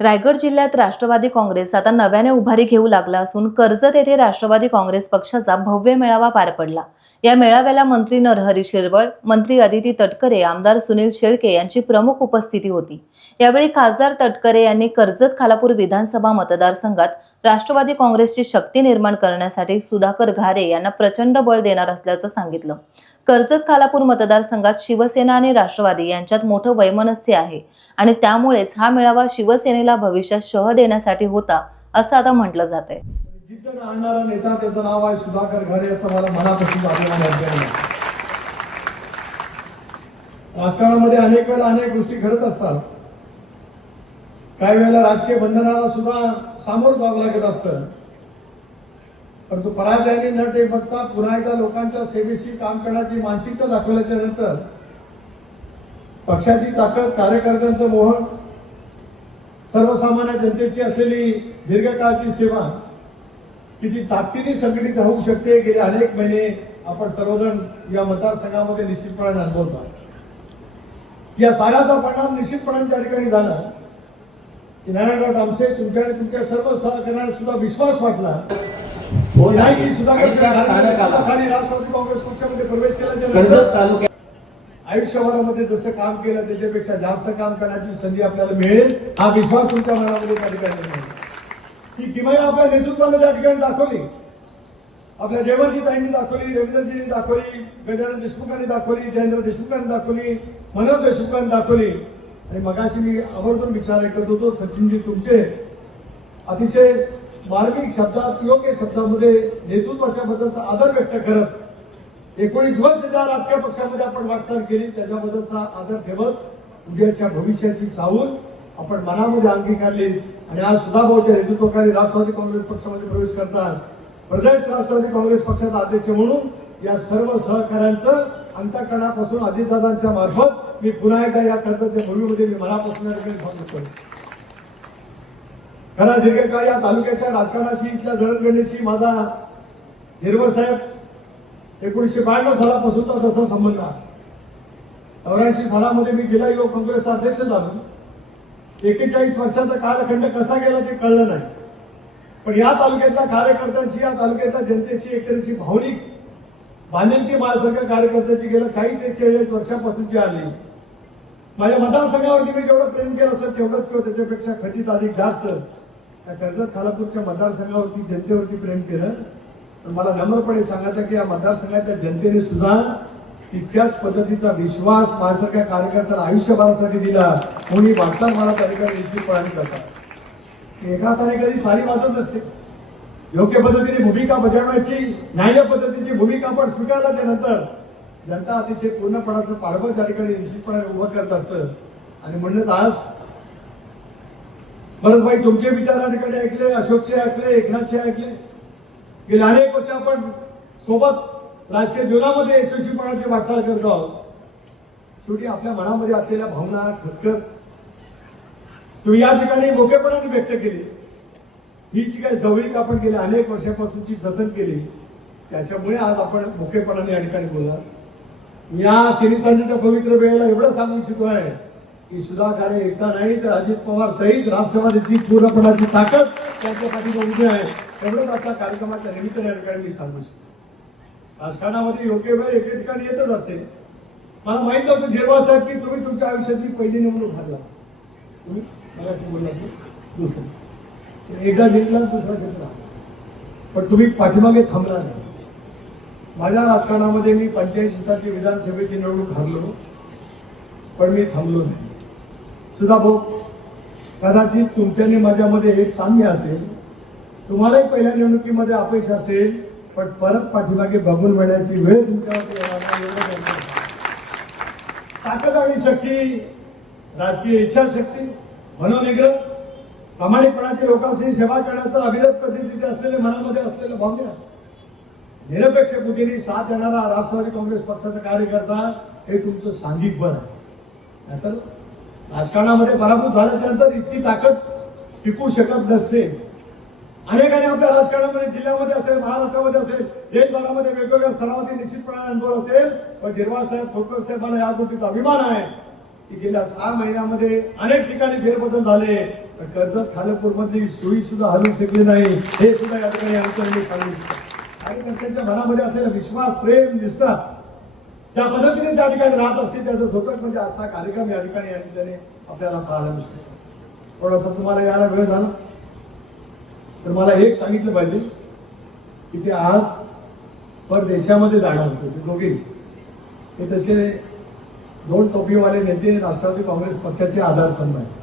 रायगड जिल्ह्यात राष्ट्रवादी काँग्रेस आता नव्याने उभारी घेऊ लागला असून कर्जत येथे राष्ट्रवादी काँग्रेस पक्षाचा भव्य मेळावा पार पडला। या मेळाव्याला मंत्री नरहरी शिरवळ, मंत्री अदिती तटकरे, आमदार सुनील शेळके यांची प्रमुख उपस्थिती होती। यावेळी खासदार तटकरे यांनी कर्जत खालापूर विधानसभा मतदारसंघात राष्ट्रवादी काँग्रेसची शक्ती निर्माण करण्यासाठी सुधाकर घारे यांना प्रचंड बळ देणार असल्याचं सांगितलं। कर्जत खालापूर मतदारसंघात शिवसेना आणि राष्ट्रवादी यांच्यात मोठं वैमनस्य आहे आणि त्यामुळेच हा मेळावा शिवसेनेला भविष्यात शह देण्यासाठी होता असं आता म्हटलं जातंय। जिथं आणणारा नेता त्याचं नाव आहे सुधाकर घारे, याचा मला मनापासून अभिमान आहे। राजकारणामध्ये अनेक वेळा अनेक गोष्टी घडत असतात। काही वेळेला राजकीय बंधनाला सुद्धा सामोरं जावं लागत असतं, परंतु पराजयाने न ते बघता पुन्हा एकदा लोकांच्या सेवेशी काम करण्याची मानसिकता दाखवल्याच्या नंतर पक्षाची ताकद, कार्यकर्त्यांचं मोह, सर्वसामान्य जनतेची असलेली दीर्घकाळची सेवा किती ताकदीने संघटित होऊ शकते गेले अनेक महिने आपण सर्वजण या मतदारसंघामध्ये निश्चितपणे अनुभवतो। या साऱ्याचा परिणाम निश्चितपणे त्या ठिकाणी झाला की नारायणराव तामसे तुमच्या आणि तुमच्या सर्व सहकार्यांना सुद्धा विश्वास वाटला की सुधाकर खाली राष्ट्रवादी काँग्रेस पक्षामध्ये प्रवेश केल्याच्या आयुष्यभरामध्ये जसं काम केलं त्याच्यापेक्षा जास्त काम करण्याची संधी आपल्याला मिळेल हा विश्वास तुमच्या मनामध्ये त्या ठिकाणी मिळेल। ही किमान आपल्या नेतृत्वाने त्या ठिकाणी दाखवली, आपल्या जयवंतजी ताईंनी दाखवली, रवींद्रजींनी दाखवली, गजानन देशमुखांनी दाखवली, जयेंद्र देशमुखांनी दाखवली, मनोज देशमुखांनी दाखवली। आणि मगाशी मी आवर्जून विचार करत होतो, सचिनजी तुमचे अतिशय मार्मिक शब्दात, योग्य शब्दामध्ये नेतृत्वाच्या बद्दलचा आदर व्यक्त करत 19 वर्ष ज्या राजकीय पक्षामध्ये आपण वाटचाल केली त्याच्याबद्दलचा आदर ठेवत उद्याच्या भविष्याची चाहूल आपण मनामध्ये अंगीकारली आणि आज सुधाभाऊच्या नेतृत्वाखाली राष्ट्रवादी काँग्रेस पक्षामध्ये प्रवेश करतात। प्रदेश राष्ट्रवादी काँग्रेस पक्षाचा अध्यक्ष म्हणून या सर्व सहकार्यांचं अंतःकरणापासून अजितदादांच्या मार्फत मी पुन्हा एकदा या कर्तव्याच्या भूमीमध्ये मी मनापासून करतो। खरा दीर्घकाळ या तालुक्याच्या राजकारणाशी, इथल्या जडणघडणीशी माझा हिरवळ साहेब 1992 सालापासूनचा तसा संबंध आहे। 84 सालामध्ये मी जिल्हा युवक काँग्रेसचा अध्यक्ष झालो। 41 वर्षाचा कालखंड कसा गेला ते कळलं नाही, पण या तालुक्यातल्या कार्यकर्त्यांची, या तालुक्यातल्या जनतेची एकतरीची भावनिक बांधिलकी माझ्यासारख्या कार्यकर्त्याची गेल्या 40-41 वर्षापासूनची आली। माझ्या मतदारसंघावरती मी जेवढं प्रेम केलं असेल तेवढंच किंवा त्याच्यापेक्षा खचित अधिक जास्त त्या कर्जत खालापूरच्या मतदारसंघावरती, जनतेवरती प्रेम केलं। पण मला नम्रपणे सांगायचं की या मतदारसंघाच्या जनतेने सुद्धा तितक्याच पद्धतीचा विश्वास माझ्यासारख्या कार्यकर्त्याला आयुष्यभरासाठी दिला। कोणी वाटतात मला त्या ठिकाणी निश्चितपणे करतात। एका हाताने कधी सारी वाजत असते, योग्य पद्धतीने भूमिका बजावण्याची, न्याय्य पद्धतीची भूमिका आपण स्वीकारल्यानंतर जनता अतिशय पूर्णपणाचं पाठबळ त्या ठिकाणी निश्चितपणे उभं करत असतं। आणि म्हणूनच आज भरतभाई तुमचे विचार या ठिकाणी ऐकले, अशोकचे ऐकले, एकनाथचे ऐकले। गेले अनेक वर्ष आपण सोबत राजकीय जीवनामध्ये यशस्वीपणाची वाटचाल करतो आहोत। शेवटी आपल्या मनामध्ये असलेल्या भावना, खतखत तुम्ही या ठिकाणी मोकेपणाने व्यक्त केली। ही जी काही जवळीक आपण गेल्या अनेक वर्षापासूनची जतन केली त्याच्यामुळे आज आपण मोकेपणाने या ठिकाणी बोलणार। या तिन्ही पवित्र वेळेला एवढं सांगू इच्छितो आहे की सुधाकर एकटा नाही तर अजित पवार सहित राष्ट्रवादीची पूर्णपणाची ताकद त्यांच्या पाठीशी उभी आहे, एवढंच आपल्या कार्यक्रमाच्या निमित्ताने या ठिकाणी मी सांगू इच्छितो। राजकारणामध्ये योग्य वेळ एके ठिकाणी येतच असते। मला माहित नव्हतं झिरवाळ साहेब की तुम्ही तुमच्या आयुष्याची पहिली निवडणूक हरला, तुम्ही मराठी बोलला दुसरं एकदा जिंकला दुसरा घेतला, पण तुम्ही पाठीमागे थांबला नाही। माझ्या राजकारणामध्ये मी 85 विधानसभेची निवडणूक हरलो, पण मी थांबलो नाही। सुद्धा भाऊ कदाचित तुमच्याने माझ्यामध्ये एक साम्य असेल, तुम्हालाही पहिल्या निवडणुकीमध्ये अपेक्षा असेल, पण परत पाठीमागे बघून मिळण्याची वेळ तुमच्यावरती येणार नाही। ताकद आणि शक्ती, राजकीय इच्छाशक्ती, मनोनिग्रह, प्रामाणिकपणाची लोकांची सेवा करण्याचं अविरत पद्धतीचे असलेले मनामध्ये असलेलं भावना, निरपेक्ष बुद्धीने साथ देणारा राष्ट्रवादी काँग्रेस पक्षाचा कार्यकर्ता हे तुमचं सांघिक बळ आहे। नाहीतर राजकारणामध्ये पराभूत झाल्याच्या नंतर इतकी ताकद टिकू शकत नसते। अनेकांनी आपल्या राजकारणामध्ये, जिल्ह्यामध्ये असेल, महाराष्ट्रामध्ये असेल, देशभरामध्ये वेगवेगळ्या स्तरावरती निश्चितपणे अनुभव असेल, पण झिरवाळ साहेब, खोटकर साहेबांना या गोष्टीचा अभिमान आहे की गेल्या 6 महिन्यामध्ये अनेक ठिकाणी फेरबदल झाले। कर्जत खानापूरमधली सोयी सुद्धा हलवू शकली नाही, हे सुद्धा या ठिकाणी आमच्याकडे सांगू इच्छितो. आणि त्यांच्या मनामध्ये असलेला विश्वास, प्रेम, निष्ठा ज्या पद्धतीने त्या ठिकाणी राहत असतील त्याचं स्वतः म्हणजे असा कार्यक्रम या ठिकाणी या ठिकाणी आपल्याला पाहायला मिळतो. थोडासा तुम्हाला यायला वेळ झाला तर मला एक सांगितलं पाहिजे की ते आज परदेशामध्ये जाणार होते ते दोघे. ते तसे दोन टोपीवाले नेते राष्ट्रवादी काँग्रेस पक्षाचे आधारस्तंभ आहेत.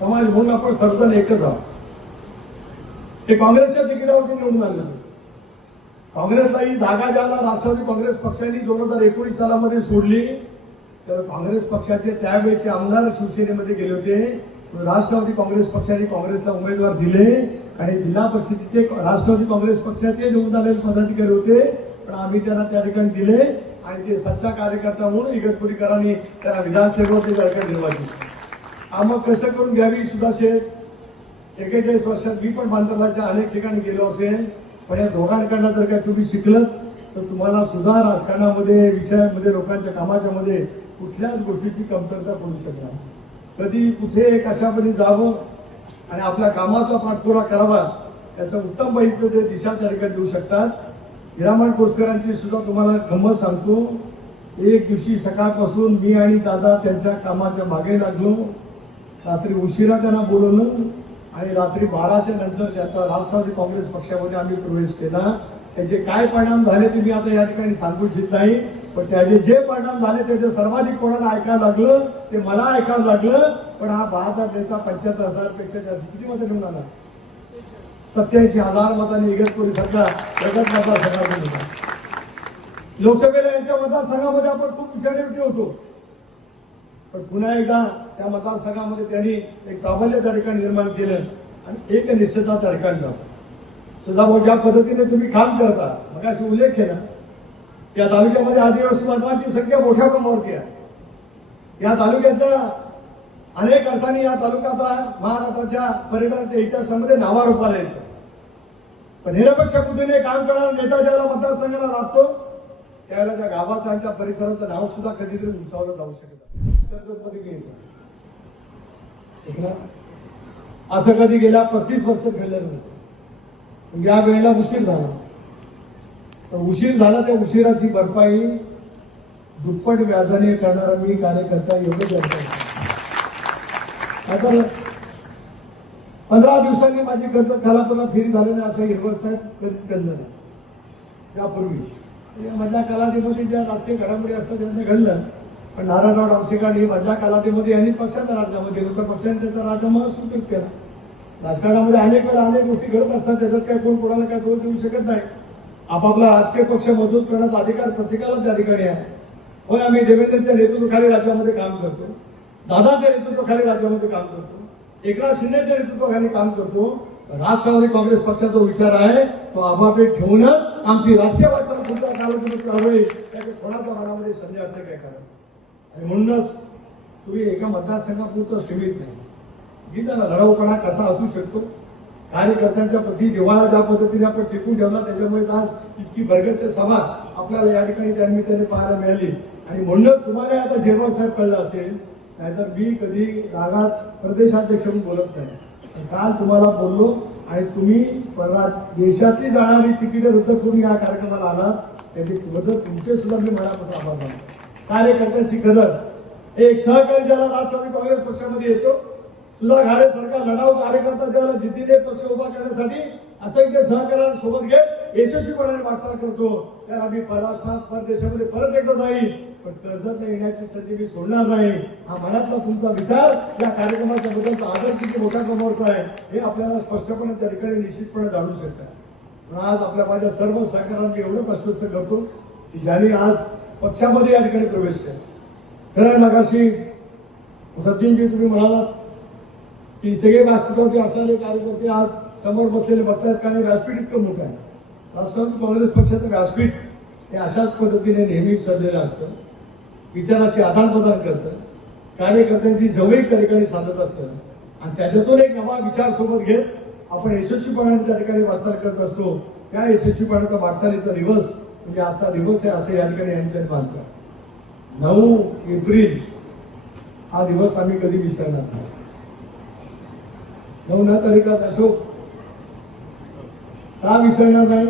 समाज म्हणून आपण सर्वजण एकच आहोत. ते काँग्रेसच्या तिकिटावरती निवडून आले. काँग्रेसला ही जागा ज्याला राष्ट्रवादी काँग्रेस पक्षाने 2019 सालामध्ये सोडली तर काँग्रेस पक्षाचे त्यावेळेचे आमदार शिवसेनेमध्ये गेले होते. राष्ट्रवादी काँग्रेस पक्षाने काँग्रेसला उमेदवार दिले आणि जिल्हा परिषदेचे राष्ट्रवादी काँग्रेस पक्षाचे निवडून आलेले पदाधिकारी होते, पण आम्ही त्यांना त्या ठिकाणी दिले आणि ते सच्चा कार्यकर्ता म्हणून इगतपुरीकरांनी त्यांना विधानसभेवर त्या ठिकाणी निर्वाचित. मग कसं करून घ्यावी सुद्धा शेठ 41 वर्षात मी पण बांद्राच्या अनेक ठिकाणी गेलो असेल, पण या दोघांकडनं जर काय तुम्ही शिकलं तर तुम्हाला सुद्धा राजकारणामध्ये विषयामध्ये लोकांच्या कामाच्या मध्ये कुठल्याच गोष्टीची कमतरता पडू शकणार. कधी कुठे कशामध्ये जावं आणि आपल्या कामाचा पाठपुरा करावा याचं उत्तम माहिती ते दिशा त्या ठिकाणी देऊ शकतात. हिरामण कोसकरांची सुद्धा तुम्हाला गंमत सांगतो. एक दिवशी सकाळपासून मी आणि दादा त्यांच्या कामाच्या मागे लागलो. रात्री उशिरा त्यांना बोलवलं आणि रात्री 12च्या नंतर त्याचा राष्ट्रवादी काँग्रेस पक्षामध्ये आम्ही प्रवेश केला. त्याचे काय परिणाम झाले ते मी आता या ठिकाणी सांगू इच्छित नाही, पण त्याचे जे परिणाम झाले त्याचे सर्वाधिक कोणाला ऐकायला लागलं ते मला ऐकायला लागलं. पण हा 10,000 नेता 75,000 पेक्षा जास्त किती मतं निवडून आला? 87,000 मतांनी इगतपुरी सरकार प्रगत मतदारसंघातून होता. लोकसभेला यांच्या मतदारसंघामध्ये आपण खूप विचारण्याची होतो, पण पुन्हा एकदा त्या मतदारसंघामध्ये त्यांनी एक प्राबल्य त्या ठिकाणी निर्माण केलं आणि एक निश्चितता त्या ठिकाणी झाला. सुधाभाऊ ज्या पद्धतीने तुम्ही काम करता, मग अशी उल्लेख केला या तालुक्यामध्ये आदिवासी बांधवांची संख्या मोठ्या प्रमाणावरती आहे. या तालुक्याचा अनेक अर्थाने या तालुक्याचा महाराष्ट्राच्या पर्यटनाच्या इतिहासामध्ये नावारूपाला येतो. पण निरपेक्ष बुद्धीने काम करणारा नेता ज्याला मतदारसंघाला लागतो त्यावेळेला त्या गावाचं आणि त्या परिसराचं नाव सुद्धा कधीतरी उंचावलं जाऊ शकत. असं कधी गेल्या 35 वर्ष घडलं नव्हतं. या वेळेला उशीर झाला. तर उशीर झाला त्या उशिराची भरपाई दुप्पट व्याजाने करणारा मी कार्यकर्ता एवढं करतो. आता 15 दिवसांनी माझी कर्जत खालापूरला फेरी झालेली असं हिरवळ साहेब कधीच घडलं नाही. त्यापूर्वी मधल्या कालावधीमध्ये ज्या राजकीय घडामोडी असतात त्यांचं घडलं, पण नारायणराव डामसेकांनी मधल्या कालावधीमध्ये अनेक पक्षाचा राजीनामा दिला होता. पक्षाने त्याचा राजीनामा स्वीकृत केला. राजकारणामध्ये अनेक वेळा अनेक गोष्टी घडत असतात, त्याच्यात काय कोण कोणाला काय दोष देऊ शकत नाही. आपापला राजकीय पक्ष मजबूत करण्याचा अधिकार प्रत्येकाला त्या ठिकाणी आहे. होय, आम्ही देवेंद्रच्या नेतृत्वाखाली राज्यामध्ये काम करतो, दादाच्या नेतृत्वाखाली राज्यामध्ये काम करतो, एकनाथ शिंदेच्या नेतृत्वाखाली काम करतो. राष्ट्रवादी काँग्रेस पक्षाचा विचार आहे तो आभापेठ ठेवूनच आमची राष्ट्रीय वाटचाल पुढच्या कालावधीमध्ये हवी. त्याच्या कोणाच्या मनामध्ये संधी असते काय कारण. आणि म्हणूनच तुम्ही एका मतदारसंघापुरतं सीमित नाही. गीताला लढाऊपणा कसा असू शकतो, कार्यकर्त्यांच्या प्रति जिव्हाळा ज्या पद्धतीने आपण टिकून ठेवला त्याच्यामुळे आज इतकी भरगच्च सभा आपल्याला या ठिकाणी त्यानिमित्ताने पाहायला मिळाली. आणि म्हणूनच तुम्हाला आता जेव्हा साहेब कळलं असेल, नाहीतर मी कधी रागात प्रदेशाध्यक्ष म्हणून बोलत नाही. काल तुम्हाला बोललो आणि तुम्ही देशातली जाणारी तिकीटं रद्द करून या कार्यक्रमाला आलात त्याच्याबद्दल तुमचे सुद्धा मी मनापासून आभार मानतो. कार्यकर्त्यांची कदर, एक सहकारी ज्याला राष्ट्रवादी काँग्रेस पक्षामध्ये येतो, सुद्धा घाले सरकार लढाऊ कार्यकर्ता ज्याला जिद्दीने पक्ष उभा करण्यासाठी असंख्य सहकार्यांसोबत घेत यशस्वीपणाने वाटचाल करतो, त्याला मी परराष्ट्रात परदेशामध्ये परत एकदा जाईल, पण कर्जतला येण्याची संधी मी सोडणार नाही. हा मनातला तुमचा विचार या कार्यक्रमाच्या बद्दलचा आदर किती मोठ्या प्रमाणात आहे हे आपल्याला स्पष्टपणे त्या ठिकाणी निश्चितपणे जाणू शकतात. आज आपल्या माझ्या सर्व सहकार्यांनी एवढंच आश्वस्त करतो की ज्यांनी आज पक्षामध्ये या ठिकाणी प्रवेश केला. खरं मगाशी सचिनजी तुम्ही म्हणालात की सगळे व्यासपीठावरती असणारे कार्यकर्ते आज समोर बसलेले बघतायत कारण व्यासपीठ इतकं मोठं आहे. राष्ट्रवादी काँग्रेस पक्षाचं व्यासपीठ हे अशाच पद्धतीने नेहमी सजलेलं असतं, विचाराची आदान-प्रदान करतं, कार्यकर्त्यांची जवळीक त्या ठिकाणी साधत असतं आणि त्याच्यातून एक नवा विचार सोबत घेत आपण यशस्वीपणाने त्या ठिकाणी वाटचाल करत असतो. त्या यशस्वीपणाचा वाटचालीचा दिवस म्हणजे आजचा दिवस आहे असं या ठिकाणी यांनी मानतो. 9 एप्रिल हा दिवस आम्ही कधी विसरणार नाही. 9 तारखेला अशोक का विसरणार नाही?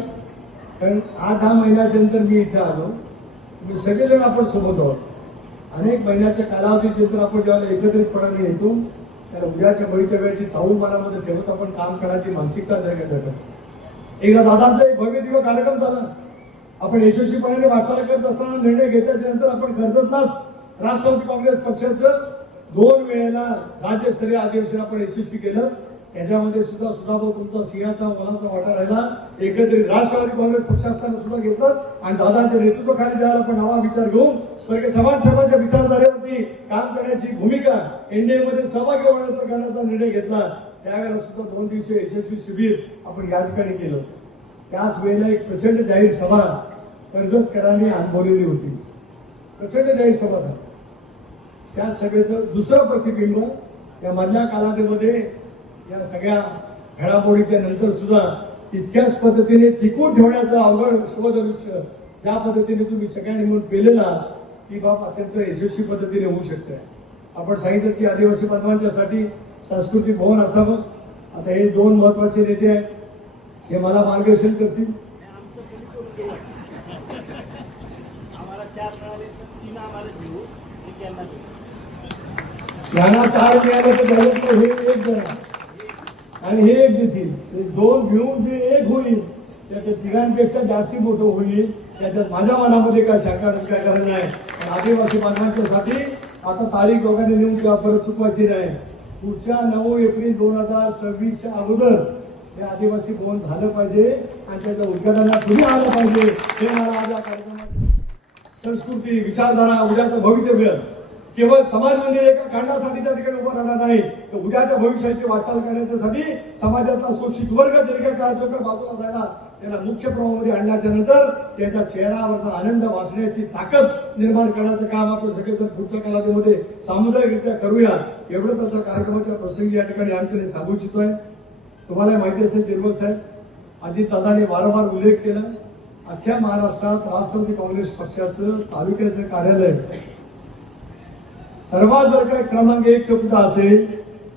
कारण 8 महिन्याच्या नंतर मी इथे आलो. मी सगळेजण आपण सोबत आहोत. अनेक महिन्याच्या कालावधीच्या नंतर आपण जेव्हा एकत्रितपणाने येतो त्याला उद्याच्या भवितव्याची चाहूल मनामध्ये ठेवत आपण काम करण्याची मानसिकता तयार करतो. एकदा दादांचा एक भव्य दिव्य कार्यक्रम झाला. आपण यशस्वीपणे वाटचाल करत असताना निर्णय घेतल्याच्या नंतर आपण कर्जतलाच राष्ट्रवादी काँग्रेस पक्षाचं 2 वेळेला राज्यस्तरीय अधिवेशन आपण यशस्वी केलं. त्याच्यामध्ये सुद्धा सुधाभाऊ तुमचा सिंहाचा मोलाचा वाटा राहिला. एकत्रित राष्ट्रवादी काँग्रेस पक्षास्थानं सुद्धा घेतलं आणि दादाच्या नेतृत्वाखाली ज्याला आपण नवा विचार घेऊन स्वर्गीय समाजसेवाच्या विचारधारेवरती काम करण्याची भूमिका एनडीएमध्ये सहभागी होण्याचा करण्याचा निर्णय घेतला. त्यावेळेला सुद्धा 2 दिवसीय यशस्वी शिबिर आपण या ठिकाणी केलं होतं. त्याच वेळेला एक प्रचंड जाहीर सभा कर्जतकरांनी अनुभवलेली होती. प्रचंड जाहीर सभा झाली. त्या सभेचं दुसरं प्रतिबिंब या मधल्या कालावधीमध्ये या सगळ्या घडामोडीच्या नंतर सुद्धा तितक्याच पद्धतीने टिकून ठेवण्याचं अवघड शोधविषय ज्या पद्धतीने तुम्ही सगळ्यांनी मिळून केलेला ती बाब अत्यंत यशस्वी पद्धतीने होऊ शकते. आपण सांगितलं की आदिवासी बांधवांच्यासाठी सांस्कृतिक भवन असावं. आता हे 2 महत्वाचे नेते आहेत जे मला मार्गदर्शन करतील. यांना 4 मिळाले तर झालं तर हे 1 जण आणि हे 1 देतील. ते 2 घेऊन जे 1 होईल त्याच्या तिघांपेक्षा जास्ती मोठं होईल. त्याच्यात माझ्या मनामध्ये काय शंका काय करायला नाही. पण आदिवासी बांधवांच्यासाठी आता तारीख दोघांनी नेऊन किंवा परत चुकवायची नाही. पुढच्या 9 एप्रिल 2026च्या अगोदर हे आदिवासी भवन झालं पाहिजे आणि त्याच्या उद्घाटनाला तुम्ही आलं पाहिजे. हे मला आज या कार्यक्रमात संस्कृती विचारधारा उद्याचं भवितव्य केवळ समाज मंदिर एका खंडासाठी त्या ठिकाणी उभं राहणार नाही तर उद्याच्या भविष्याची वाटचाल करण्यासाठी समाजाचा शोषित वर्ग दीर्घकाळाच्या बाजूला जायला त्याला मुख्य प्रवाहामध्ये आणल्याच्या नंतर त्याच्या चेहऱ्यावरचा आनंद वाचण्याची ताकद निर्माण करण्याचं काम आपण सगळेजण पुढच्या कालावधीमध्ये सामुदायिकरित्या करूया. एवढं त्याच्या कार्यक्रमाच्या प्रसंगी या ठिकाणी आमच्याकडे सांगू इच्छितोय. तुम्हाला माहिती असेल निर्मल साहेब अजितदादांनी वारंवार उल्लेख केला अख्ख्या महाराष्ट्रात राष्ट्रवादी काँग्रेस पक्षाचं तालुक्याचं कार्यालय सर्वात जर काही क्रमांक 1 कुठं असेल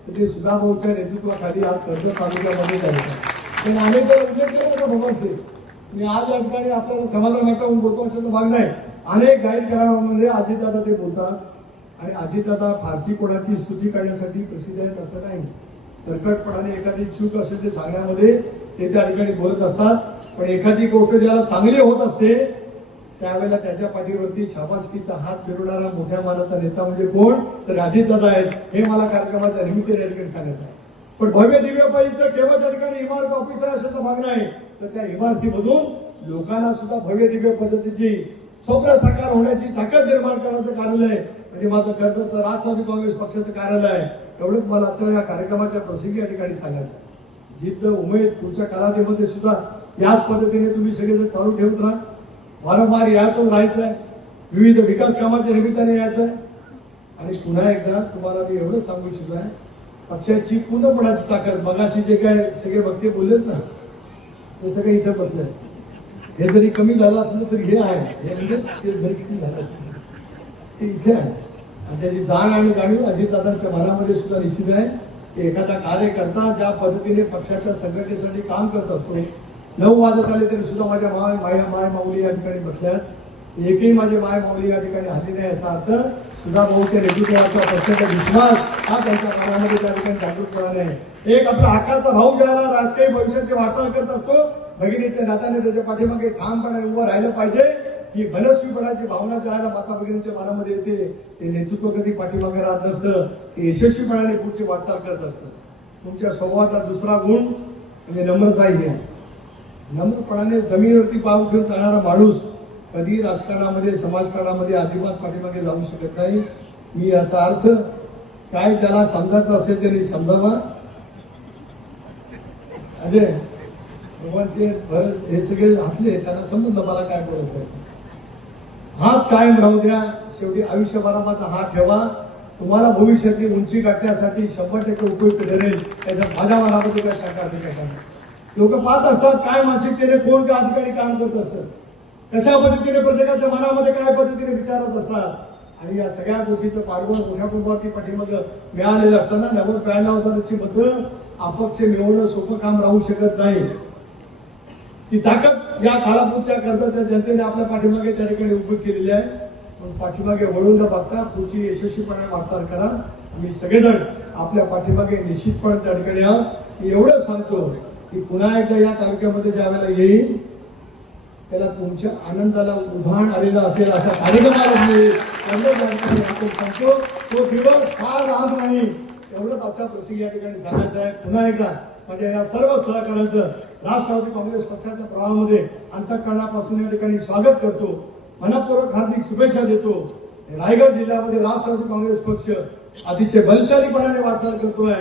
तर ते सुधाभाऊच्या नेतृत्वाखाली आज कर्जत तालुक्यामध्ये जायचं. पण अनेक वेळा उल्लेख केला भगवानचे मी आज या ठिकाणी आपल्याला समाधान वाटून बोलतो अशाचा भाग नाही. अनेक जाहीर करारामध्ये अजितदादा ते बोलतात आणि अजितदादा फारसी कोणाची स्तुती करण्यासाठी प्रसिद्ध आहेत असं नाही. तरकटपणाने एखादी चूक असेल ते सांगण्यामध्ये ते त्या ठिकाणी बोलत असतात. पण एखादी गोष्ट ज्याला चांगली होत असते त्यावेळेला त्याच्या पाठीवरती शाबासकीचा हात फिरवणारा मोठ्या मानाचा नेता म्हणजे कोण तर अजितदादा आहेत. हे मला कार्यक्रमाच्या निमित्ताने या ठिकाणी सांगत आहे. पण भव्य दिव्य पाहिजे केवळ त्या ठिकाणी इमारत ऑफिस आहे अशाचा भाग नाही तर त्या इमारतीमधून लोकांना सुद्धा भव्य दिव्य पद्धतीची स्वप्न साकार होण्याची ताकद निर्माण करण्याचं कार्यालय म्हणजे माझं कर्जत राष्ट्रवादी काँग्रेस पक्षाचं कार्यालय आहे. एवढंच मला आजच्या या कार्यक्रमाच्या प्रसंगी या ठिकाणी सांगायचं. जिद्द उमेद पुढच्या कालावधीमध्ये सुद्धा याच पद्धतीने तुम्ही सगळेजण चालू ठेवत राहा. वारंवार यातच राहायचं आहे. विविध विकास कामाच्या निमित्ताने यायचं आहे. आणि पुन्हा एकदा तुम्हाला मी एवढं सांगू इच्छितो आहे पक्षाची पूर्णपणाची ताकद मगाशी जे काय सगळे वक्ते बोललेत ना ते सगळे इथे बसले. हे जरी कमी झालं असलं तरी हे आहे हे म्हणजे ते जरी किती झालं ते इथे आहे. आणि त्याची जाण आणि जाणीव अजितदादांच्या मनामध्ये सुद्धा निश्चित आहे की एखादा कार्यकर्ता ज्या पद्धतीने पक्षाच्या संघटनेसाठी काम करत असतो. 9 वाजत आले तरी सुद्धा माझ्या माय माऊली या ठिकाणी बसल्यात. एकही माझे माय माऊली या ठिकाणी हल्ली नाही याचा अर्थ सुधाभाऊच्या नेतृत्वाचा पक्षाचा विश्वास हा त्यांच्या मनामध्ये त्या ठिकाणी जागृतपणाने आहे. एक आपला हक्काचा भाऊ ज्याला राजकीय भविष्याची वाटचाल करत असतो भगिनीच्या नात्याने त्याच्या पाठीमागे ठामपणे उभं राहिलं पाहिजे. ही मनस्वीपणाची भावना ज्याला माता भगिनीच्या मनामध्ये येते ते नेतृत्व कधी पाठीमागे राहत नसतं. ते यशस्वीपणाने पुढची वाटचाल करत असतं. तुमच्या स्वभावाचा दुसरा गुण म्हणजे नम्रता ही आहे. नम्रपणाने जमिनीवरती पाऊल ठेवून जाणारा माणूस कधी राजकारणामध्ये समाजकारणामध्ये अजिबात पाठीमागे जाऊ शकत नाही. मी याचा अर्थ काय त्याला समजायचं असेल त्यांनी समजावा. अजय भगवानचे हे सगळे हसले त्यांना समजलं मला काय बोलायचं आहे. हाच कायम राहू द्या. शेवटी आयुष्यभराचा हात ठेवा. तुम्हाला भविष्यातली उंची गाठण्यासाठी 100% उपयुक्त ठरेल त्याच्यात माझ्या मनामध्ये काय शंका नाही. लोक पाहत असतात काय मानसिकतेने कोण त्या ठिकाणी काम करत असतं कशा पद्धतीने प्रत्येकाच्या मनामध्ये काय पद्धतीने विचारत असतात. आणि या सगळ्या गोष्टीचं पाठबळ मोठ्या कुटुंबावरती पाठीमागे मिळालेलं असताना 90-92,000ची मतं अपक्ष मिळवणं सोपं काम राहू शकत नाही. ती ताकद या खालापूरच्या कर्जतच्या जनतेने आपल्या पाठीमागे त्या ठिकाणी उभी केलेली आहे. पण पाठीमागे वळून न बघता पुढची यशस्वीपणे वाटचाल करा. आम्ही सगळेजण आपल्या पाठीमागे निश्चितपणे त्या ठिकाणी आहोत. मी एवढं सांगतो की पुन्हा एकदा या तालुक्यामध्ये ज्या वेळेला येईल त्याला तुमच्या आनंदाला उधाण आलेलं असेल अशा कार्यक्रमाला मी आपण सांगतो. तो दिवस फार आज नाही एवढंच आजच्या प्रसंगी या ठिकाणी सांगायचं आहे. पुन्हा एकदा म्हणजे या सर्व सहकार्याचं राष्ट्रवादी काँग्रेस पक्षाच्या प्रवाहामध्ये अंतःकरणापासून या ठिकाणी स्वागत करतो. मनपूर्वक हार्दिक शुभेच्छा देतो. रायगड जिल्ह्यामध्ये राष्ट्रवादी काँग्रेस पक्ष अतिशय बलशालीपणाने वाटचाल करतोय.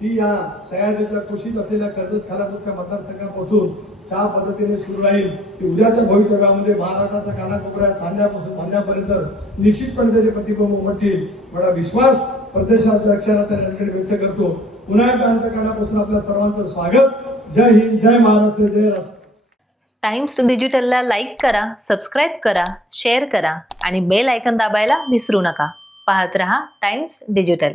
ही या सह्याद्रीच्या कुशीत असलेल्या कर्जत खालापूरच्या मतदारसंघापासून त्या पद्धतीने सुरू राहील की उद्याच्या भवितव्यामध्ये महाराष्ट्राच्या कानाकोपऱ्यात सांध्यापासून सांध्यापर्यंत निश्चितपणे त्याचे प्रतिबिंब उमटतील. मला विश्वास प्रदेशाध्यक्षांना त्या ठिकाणी व्यक्त करतो. पुन्हा एकदा अंतःकरणापासून आपल्या सर्वांचं स्वागत. जय हिंद, जय महाराष्ट्र, जय राष्ट्र. टाइम्स डिजिटलला लाईक करा, सबस्क्राईब करा, शेअर करा आणि बेल आयकॉन दाबायला विसरू नका. पाहत रहा टाइम्स डिजिटल.